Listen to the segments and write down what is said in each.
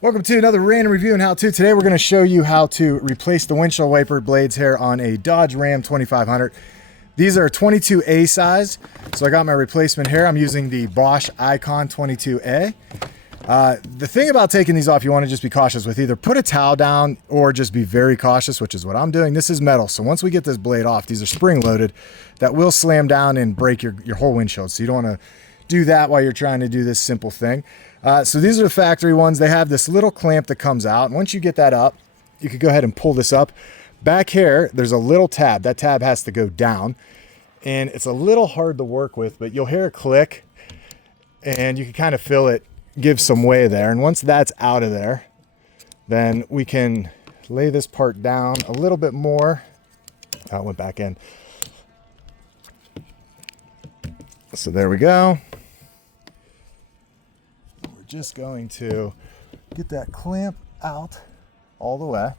Welcome to another random review and how-to. Today we're going to show you how to replace the windshield wiper blades here on a Dodge Ram 2500. These are 22A size, so I got my replacement here. I'm using the Bosch Icon 22A. The thing about taking these off, you want to just be cautious with. Either put a towel down or just be very cautious, which is what I'm doing. This is metal, so once we get this blade off, these are spring-loaded, that will slam down and break your whole windshield. So you don't want to do that while you're trying to do this simple thing. So these are the factory ones. They have this little clamp that comes out, and once you get that up, you could go ahead and pull this up. Back here, there's a little tab. That tab has to go down, and it's a little hard to work with, but you'll hear a click, and you can kind of feel it give some way there. And once that's out of there, then we can lay this part down a little bit more. Oh, it went back in. So there we go. We're just going to get that clamp out all the way.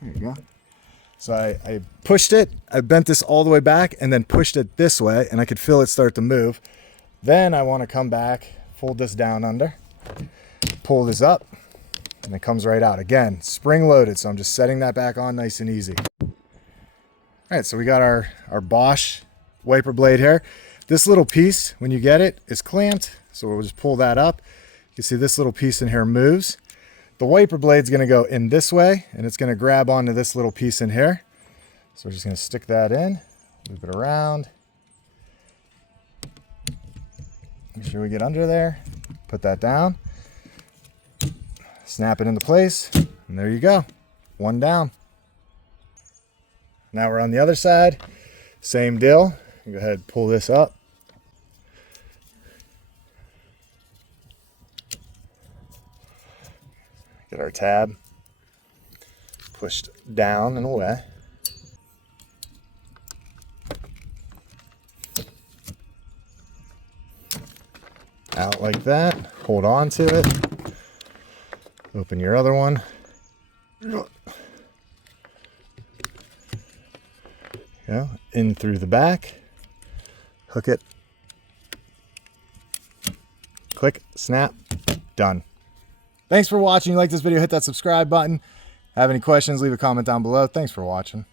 There you go. So I pushed it, I bent this all the way back and then pushed it this way, and I could feel it start to move. Then I want to come back, fold this down under, pull this up, and it comes right out. Again, spring loaded, so I'm just setting that back on nice and easy. All right, so we got our Bosch wiper blade here. This little piece, when you get it, is clamped, so we'll just pull that up. You can see this little piece in here moves. The wiper blade's gonna go in this way, and it's gonna grab onto this little piece in here. So we're just gonna stick that in, loop it around. Make sure we get under there, put that down, snap it into place, and there you go, one down. Now we're on the other side, same deal. Go ahead and pull this up. Get our tab pushed down and away. Out like that. Hold on to it. Open your other one. Go in through the back. Hook it. Click, snap, done. Thanks for watching. If you like this video, hit that subscribe button. Have any questions, leave a comment down below. Thanks for watching.